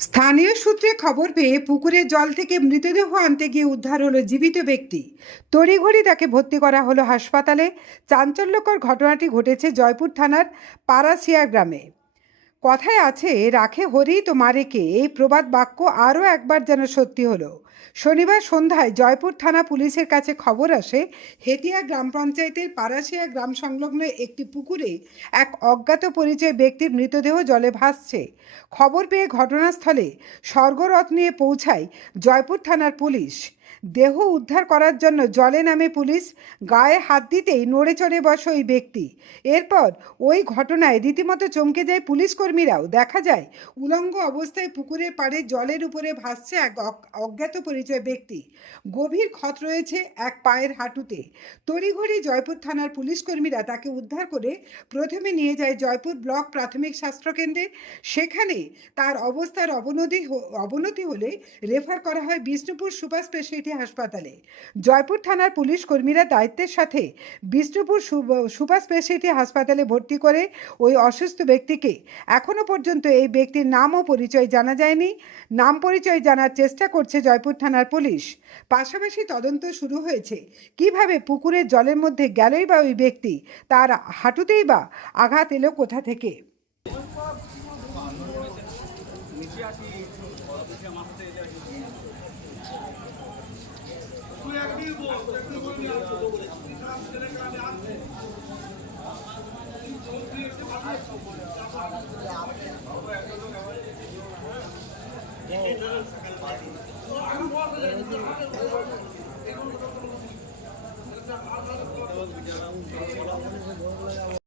স্থানীয় সূত্রে খবর পেয়ে পুকুরের জল থেকে মৃতদেহ আনতে গিয়ে উদ্ধার হলো জীবিত ব্যক্তি। তড়িঘড়ি তাকে ভর্তি করা হলো হাসপাতালে। চাঞ্চল্যকর ঘটনাটি ঘটেছে জয়পুর থানার পারাসিয়া গ্রামে। কথায় আছে, রাখে হরি তো মারে কে, এই প্রবাদ বাক্য আরও একবার যেন সত্যি হলো। শনিবার সন্ধ্যায় জয়পুর থানা পুলিশের কাছে খবর আসে, হেতিয়া গ্রাম পঞ্চায়েতের পারাসিয়া গ্রাম সংলগ্ন একটি পুকুরে এক অজ্ঞাত পরিচয় ব্যক্তির মৃতদেহ জলে ভাসছে। খবর পেয়ে ঘটনাস্থলে স্বর্গরথ নিয়ে পৌঁছায় জয়পুর থানার পুলিশ। দেহ উদ্ধার করার জন্য জলে নামে পুলিশ। গায়ে হাত দিতেই নড়ে চড়ে বসে ওই ব্যক্তি। এরপর ওই ঘটনায় রীতিমতো চমকে যায় পুলিশ কর্মীরাও। দেখা যায় উলঙ্গ অবস্থায় পুকুরের পাড়ে জলের উপরে ভাসছে এক অজ্ঞাত পরিচয় ব্যক্তি। গভীর ক্ষত রয়েছে এক পায়ের হাঁটুতে। তড়িঘড়ি জয়পুর থানার পুলিশ কর্মীরা তাকে উদ্ধার করে প্রথমে নিয়ে যায় জয়পুর ব্লক প্রাথমিক স্বাস্থ্যকেন্দ্রে। সেখানে তার অবস্থার অবনতি হলে রেফার করা হয় বিষ্ণুপুর সুপার স্পেশালিটি হাসপাতালে। জয়পুর থানার পুলিশ কর্মীরা দায়িত্বের সাথে বিষ্ণুপুর সুপার স্পেশালিটি হাসপাতালে ভর্তি করে ওই অসুস্থ ব্যক্তিকে। এখনও পর্যন্ত এই ব্যক্তির নাম ও পরিচয় জানা যায়নি। নাম পরিচয় জানার চেষ্টা করছে জয়পুর থানার পুলিশ। পাশাপাশি তদন্ত শুরু হয়েছে কিভাবে পুকুরের জলের মধ্যে গেলই বা ওই ব্যক্তি, তার হাঁটুতেই বা আঘাত এলো কোথা থেকে।